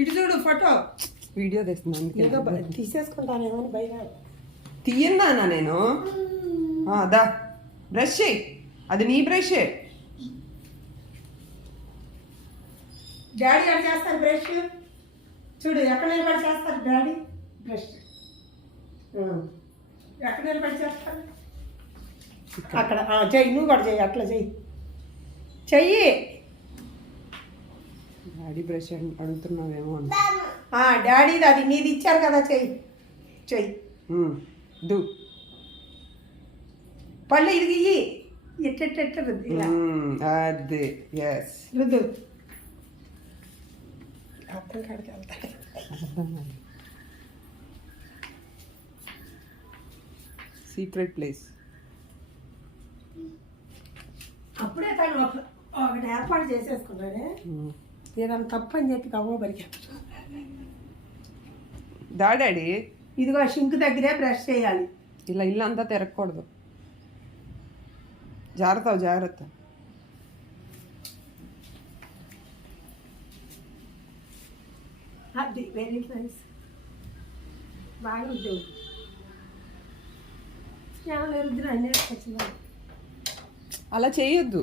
ఇటు చూడు photo. Video తీస్తున్నాను. తీసేసుకుంటానేమో భయం. తీయన్నా నేను. దా బ్రష్ చేయి, అది నీ బ్రషే. డాడీ ఎక్కడ చేస్తారు బ్రష్? చూడు ఎక్కడ నిలబడి చేస్తారు డాడీ బ్రష్. ఎక్కడ నిలబడి చేస్తారు? అక్కడ చెయ్యి, నువ్వు కూడా చెయ్యి, అట్లా చెయ్యి, చెయ్యి. డాడీ బ్రష్ అడుగుతున్నావేమో అని. డాడీది అది నీది ఇచ్చారు కదా, చెయ్యి చెయ్యి. దు పళ్ళు ఇది ఇయ్యి, ఎట్టెట్ట అది ఎస్ రుద్దు. అర్థం కాడికి వెళ్తాయి. Secret place. అప్పుడే తను ఒకటి ఏర్పాటు చేసేసుకున్నాడే. ఏదైనా తప్పని చెప్పి కవ్వబరికి డాడీ ఇదిగో షింక్ దగ్గరే బ్రష్ చేయాలి. ఇలా ఇల్లు అంతా తిరగకూడదు. జాగ్రత్త జాగ్రత్త. అది వెరీ నైస్. బాగా ఉద్యోగం రుద్ర అన్నీ అలా చేయొద్దు.